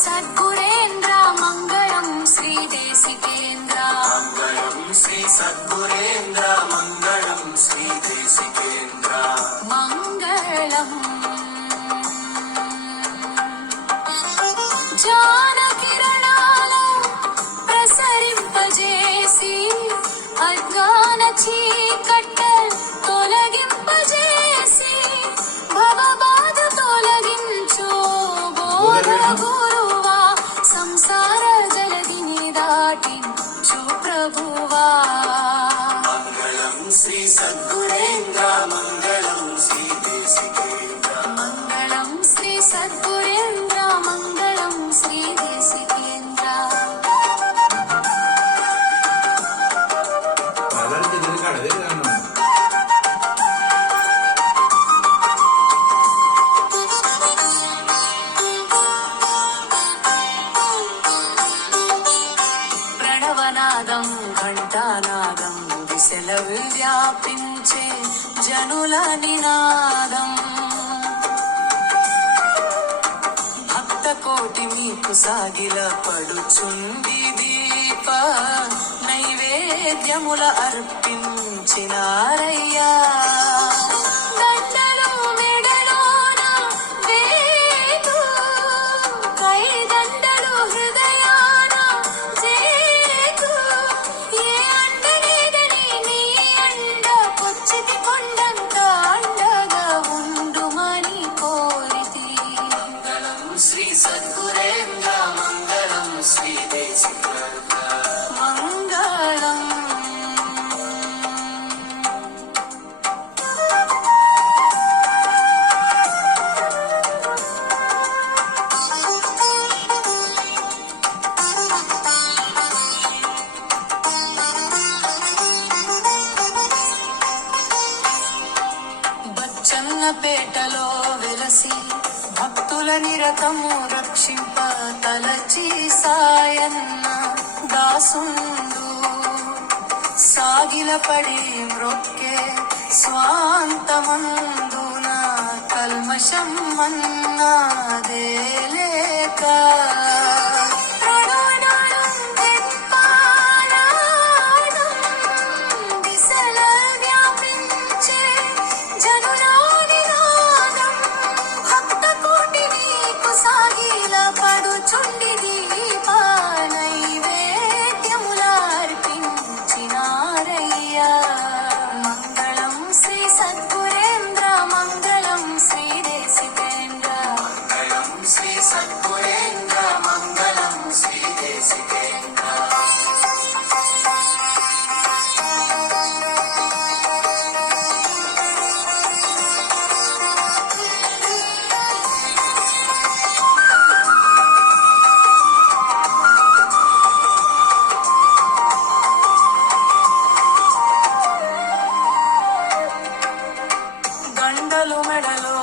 సద్గురేంద్ర మంగళం శ్రీ దేశికేంద్ర మంగళం శ్రీ సద్గురేంద్ర మంగళం శ్రీ దేశికేంద్ర మంగళం జానకిరణాలు ప్రసరింపజేసి అజ్ఞాన చీకట్టెల్ తొలగింపజేసి భవబాధ తొలగించు బోధ గురువా సంసార జలదిని దాటించు ప్రభువా మంగళం శ్రీ సద్గురేంద్ర మంగళం శ్రీ దేశికేంద్ర మంగళం శ్రీ సద్గురేంద్ర మంగళం శ్రీ దేశికేంద్ర ప్రణవనాదం ఘంటానాదం దిశల వ్యాపించే జనుల నినాదం భక్త కోటి మీకు సాగిల పడుచుండి దీప నైవేద్యముల అర్పించినారయ్యా దండలు మెడలోన వేగు కైదండలు హృదయాన చేకు ఏ అండలేదని నీ అండ పొచ్చితి కొండంత అండగా ఉండుమని కోరితి మంగళం శ్రీ సద్గురేంద్ర మంగళం శ్రీ దేశికేంద్ర మంగళం బచ్చన్నపేటలో వెలసి భక్తుల నిరతము రక్షింప తలచి సాయన్న దాసుండు సాగిలపడి మ్రొక్కే స్వాంతమందున కల్మషం మన్నాదే లేక ప్రణాళం తెప్పాలాడం దిశల వ్యాపించే జనులాని నాదం భక్త కోటి నీకు సాగిల పడుచుండి దీప నైవేద్యములార్పించినారయ్యా మంగళం శ్రీ సద్గురేంద్ర మంగళం శ్రీ దేశికేంద్ర మంగళం శ్రీ సద్గురేంద్ర మంగళం శ్రీ దేశికేంద్ర గండలు మెడలో